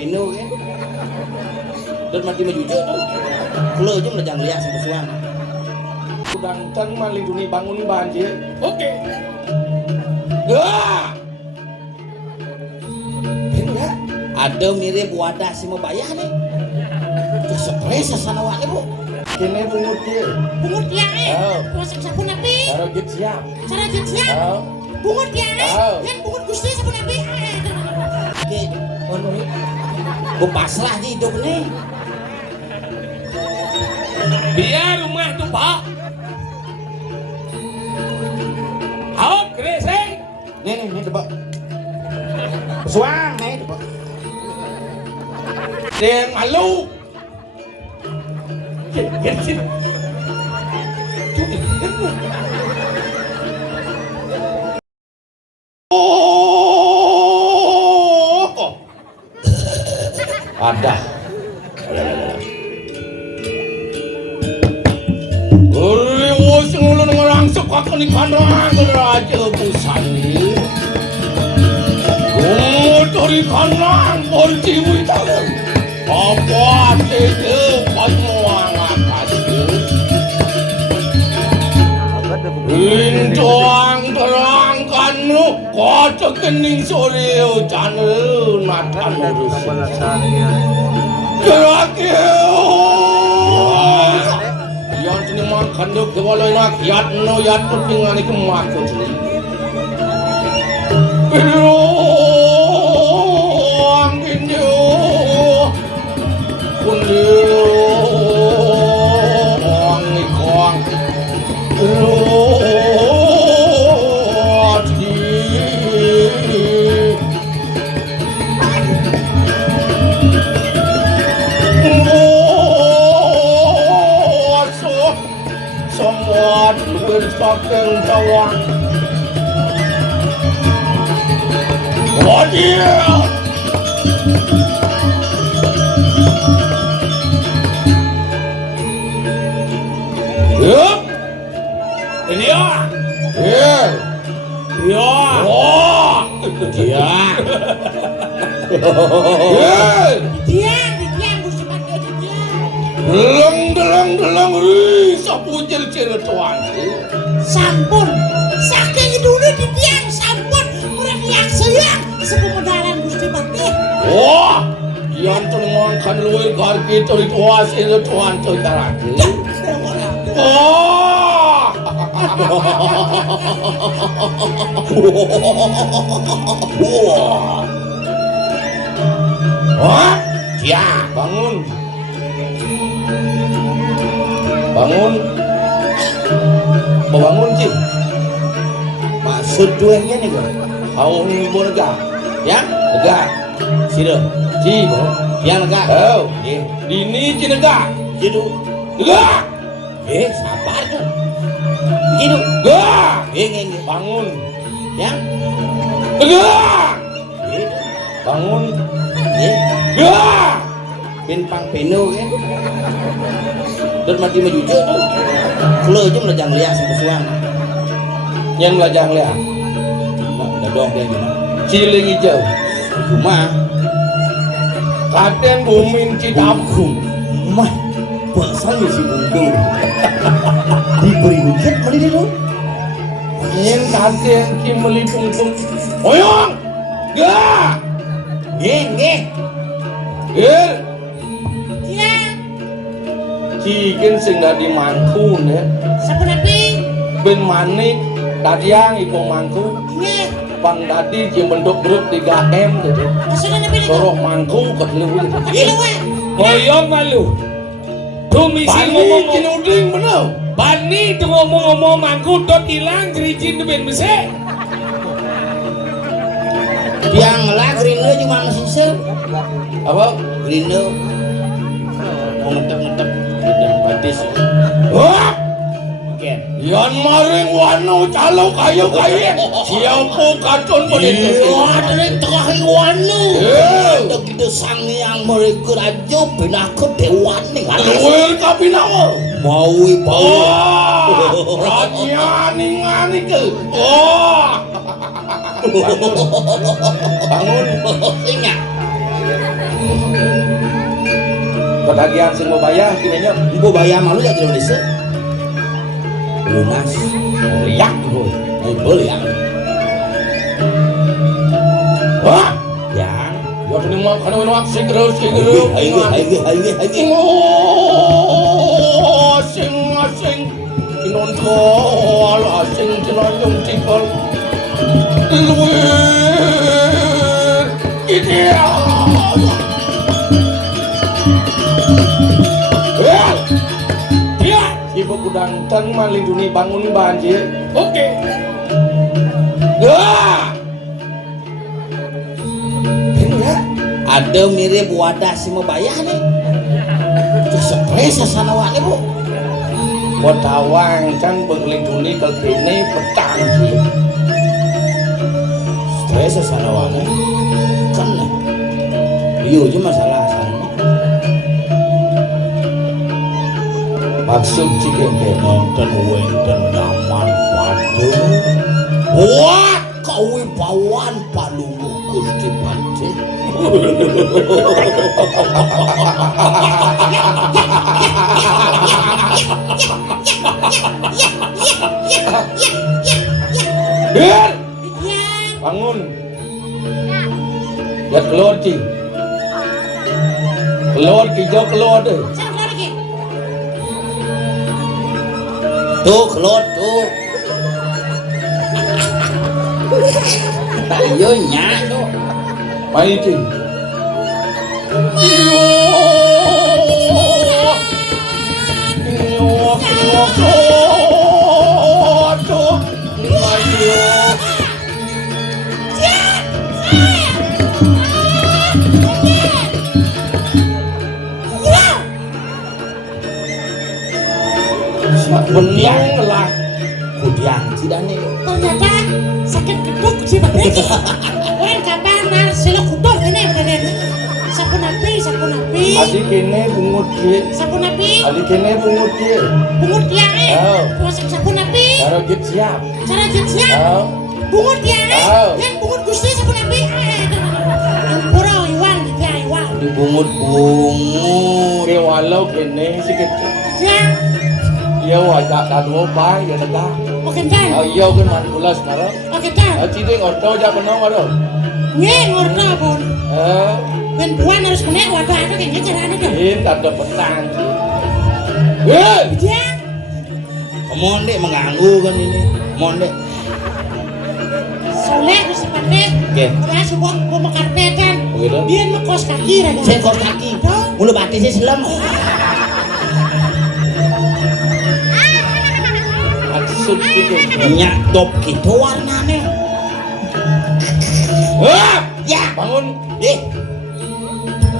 Inu kan, dan mati menuju tu, kalau aja melajang lihat sampai suang. Bangtan melindungi bangun banjir. Oke. Gak. Enggak, ada mirip wadah si mau bayar nih. Stres sana wak bu. Kini bungut dia. Bungut dia Oh. Masak sabun api. Taruh git siap. Cara siap. Oh. Bungut dia Oh. Kan bungut gusti sabun api. Oke, gue pasrah di hidup nih. Dia rumah tuh pak. Awak kreseng. Nih tebak. Suang nih tebak. Dia malu. Get sini. Ada. Uriwus ngulun ngerangsep kakak ikan rang raja busani. Motor ikan rang polci buitan. Apa tege panuang atas. Indoang terangkan lu kota kening sore channel natan urusan. Gerakil. Yang ini makan duk kewalai nak yat no yat pentingan iku makan sini. Beruang kinyo kunyo ang ikong semua bersaking tawang. Oh yeah. Yup. Ini ya. Yeah. Ya. Oh. Dia. Yeah. Dia gusti pakai dia. Deleng sapu jel tuan. Sampun. Saking dulu di tiang sampun kurang sayang sekemudaran gusti pakai. Wah, yang termangkan luar gargi terituas itu tuan tertaraki. Oh, wah, ya bangun, bangun cik. Maksud duanya nih gue. Kau ni borga, Ya, lega, sida. cik. Yang lega. Oh, Ye, ini cik lega, gitu. lega, Sabar tuh. Gitu. lega. Nge. Bangun, Yang, lega, gitu. bangun, Ye, lega. bin pang penu kan. Dan mati menuju tuh, kalau aja melajang lihat sampai suang. Yang lajang lihat, Dah dong dia gimana? ciling hijau, Cuma, katen bumin cidaku. mah, bahasanya si bungkul. Diberi bukit mali dia tuh. Yen katen kimeli pungpung, oyong, ga, Nge. gel, Dia cikin sing dadi mangku ne, sabun api. ben manik, dadiang iku mangku, Nge. bang dadi jeung bentuk grup 3M gitu. Kesulitan api itu. Sorok mangku ketelu gitu. Keluar. Hoyong malu. Tumisi Bani ngomong kinuding bener. Bani itu ngomong-ngomong mangku dot hilang gerijin tu ben bese. Yang lah greener cuma masih se. Apa? Greener. Mau ngedep batis. Wah! Oke. Yan maring wano calo kayu. Siapa kacon begitu? Iya, dari tengah wanu. Eh. Ada gitu sang yang mereka raja benaku dewan nih. Luwil kapinawa. Mau Wah! Raja ningani ke. Wah! Bangun. Ingat. Bagian sing mau bayar kinanya Engko bayar malu ya di Indonesia. Lunas. liak boy. Boleh ya. Wah, Yang. ya kene mau kana wak sing terus sing Ayo. sing inon kol sing tinayong tikol luwih ideal. Iya. Ibu kudang teng melindungi bangun banjir. Oke. Ya. Ada mirip wadah si mau bayar nih. Stres sasana nih bu. Watawang kan berlindungi ke kini petang sih. Stres sasana nih. Kan nih. Iya aja masalah sana. Maksud jika Nonton wenten nyaman waduh. Wah kau bawan palungu Gusti Pati. Bir, Yang bangun. Ya keluar Ci. Keluar Ki, jauh keluar deh. saya keluar lagi. Tuh kelot tuh. Ayo nyak tuh. Main Ci. Benang lah. Kudiang sidane. Ternyata sakit geduk si Badai. Orang kapan nar silo kuduk ini beneran. Sapu napi. Adik kene bungut Ci. Sapu napi. Adik kene bungut Ci. Bungut tiang Oh. Masak sapu napi. Karo git siap. Cara jitsnya. Oh. Bungut tiang Oh. Yang bungut gusti sapu napi. Yang pura iwan gitu ya iwan. Dibungut-bungut. Ke walau kene sikit. Tiang. Iya wajah kado pai ya dah. Oke dan. Oh iya kan man pulas karo. Oke dan. Citi orto ja penong karo. Ngorto pun. Ben buan harus menek wadah ada kayaknya caranya dong. Ini ada petang. Hei, Tiang. Monde mengganggu kan ini. Monde. Soleh si Badai. Oke. Ya sebuah mau karpetan. Begitu. Dia mau kos kaki aja. Saya kos kaki. Mulu batis saya selam. Maksud sikit. Nyak top gitu warnanya. Wah, Ya. bangun.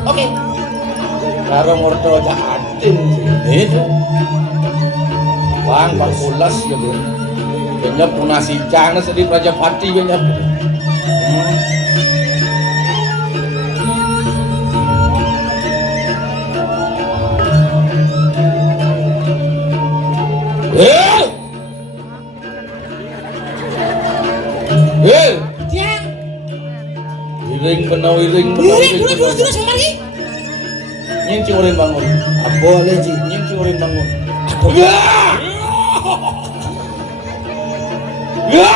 Oke. Karo orto ja atin sih. Itu. Bang pulas ya ben. Benyap punasi cang sedih Prajapati benyap. Hei! Hei! Tiang. Iring benau iring benau Dulu iring dulu benau. dulu sama lagi. Nying urin bangun. Boleh sih. Nying urin bangun. Ya! Ya!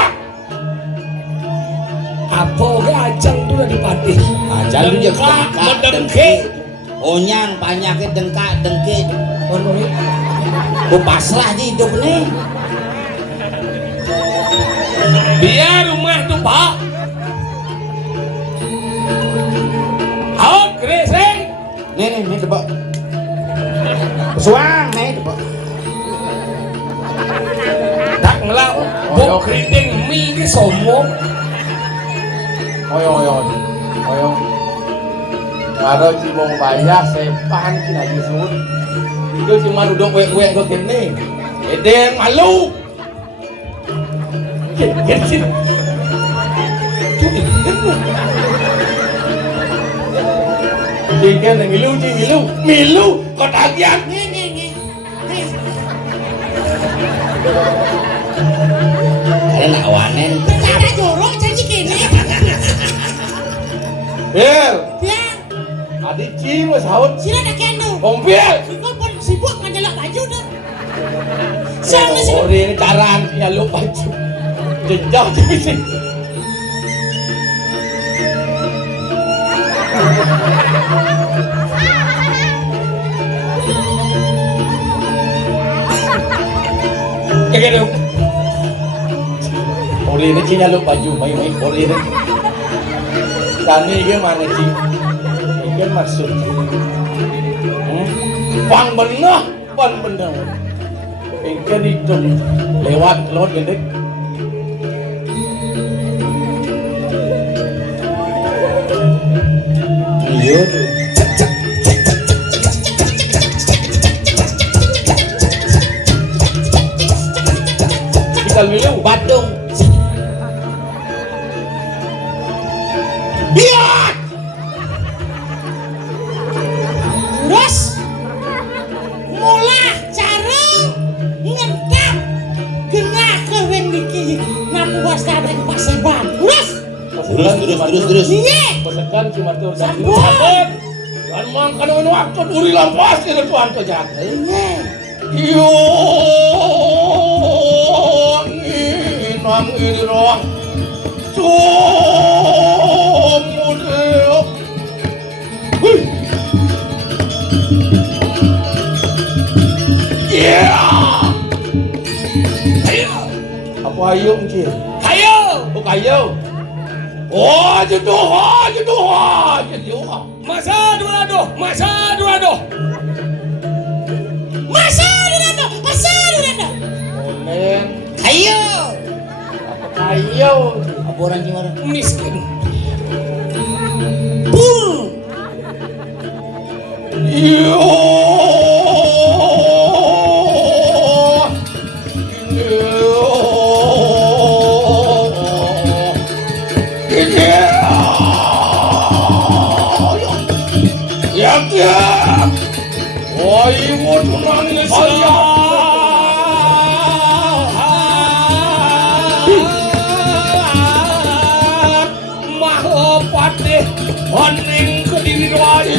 Apa oke ajang tuh udah dipati. Ajan lu Dengkak, dengkak, mendengke. dengkek. Onyang panyakit dengkak, dengkek. Gue pasrah aja hidup nih. Biar rumah tuh pak. Out greseng. Nih tebak. Suang nih tebak. Tak ngelak. Bok keriting mie ke sombong. Oyong. Karo cimong bayar sepan kina disut. Itu cuma duduk wek-wek ke kene. Eden malu. Get sini. Jika ngilu kau tagihan. Nge. Kalian nak wanen. Bercanda jorok janji kene. Hel, Tiang. Adi Ci wis haut. Sila dah kena. Mobil. Kau pun sibuk ngejelak baju dah. Sama sore ni karan ya lu baju. Jejak je. Kaya dong. Ori ni Ci lu baju mai ori ni. Tani ke mana Ci? Ini maksud. Bang benar. Ingin itu lewat lot gede. Iya tuh. Kita milu Badung. biat. Terus mulah cara ngentap genah kering niki namu wastada ke paseban. Terus. Iya. Pesekan cuma tuh Sambut. Dan mangkan waktu uri lampas itu tuan tu jahat. Iya. Yo, nang ini roh. Sumudeo. Hui. Yeah. Ayo. Apa ayo Cik? Hayo. Oh kayo. Oh, jeduh. Masa dua doh. Masa durando. Onen. Ayo. Kayo. Apa orang Cimara? Miskin. Pur. Yo. Ya. Oh, ibu tunang saya. Mahopati Honing Kediri Wadi.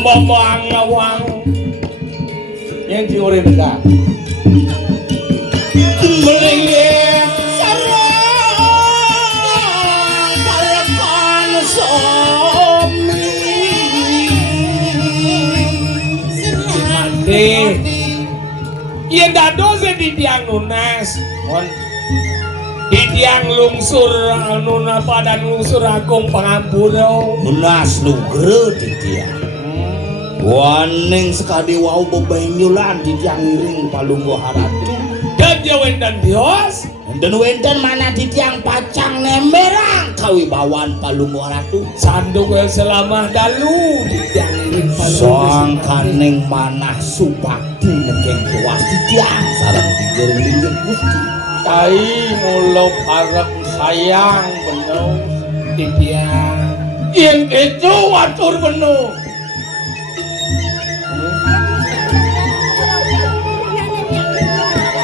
Babang ngawang Yang diore dekat. melengge Sarang palakon somni. mati. Yen dadose di tiang lunas, Mon, di tiang lungsur nuna padan lungsur agung pangampura. Lunas lugre di dia. Waning sekali wau bebenyulan di tiang miring palunggo haratu. Dan jawen dan dios, Dan wenten mana di tiang pacang nemerang kawibawan palunggo haratu. sandung yang selamah dalu di tiang iring Soang kaning manah supakti nekeng tuas di tiang sarang digerling gusti. kai mulo parek sayang benou. di tiang. Yang itu watur benou.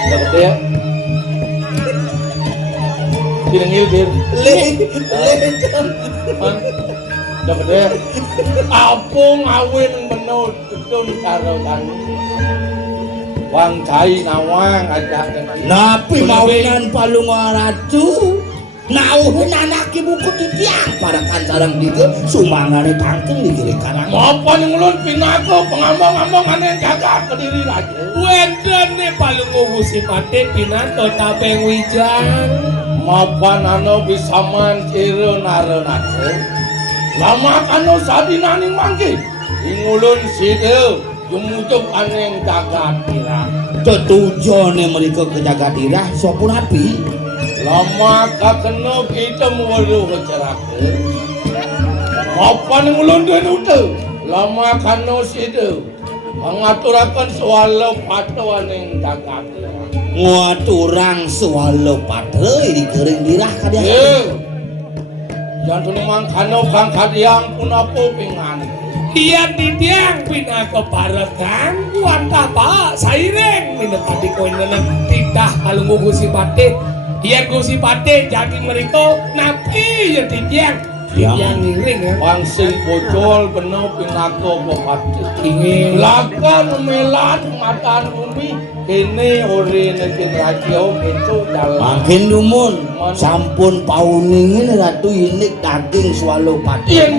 Dapat dia. Dilengil dir. Dapat dia. Apung awin benou ketun karo kanu. Wang cai nawang ajak dengan Napi mawinan palunggo haratu. Nauhin anak ibu ku di tiang parakan sarang dieu sumangane tangkeng di kiri karang. apa yang ulun pinako pengambang-ambang aneh jaga Kediri aja. Wenten ne palunggu musipate pinato tabeng wijan. Mapan anu bisa manciro nareun aja. Lama anu sadinaning mangki. Ingulun sideu jumujuk aneh jaga kira. Tetujone mereka ke jaga dirah sopun api. lama kakeno kita mulu kecerake apa ning London utuh lama kano situ mengaturakan soal patuan yang dagang ngaturang swalo padre di kering dirah kadia jangan memang kano kang kadiang pun apa pingan Dia didiang pina keparekan kuantah pak saireng minat tadi koin nenang tidak kalau gusi pate iya gusi pate jadi mereka napi ya didiang yang ngiring ya bang sing bocol bener pinako bopati ingin lakan melat matan bumi ini ori nekin radio itu jalan makin dumun sampun pauningin ratu inik daging swalo padre Yen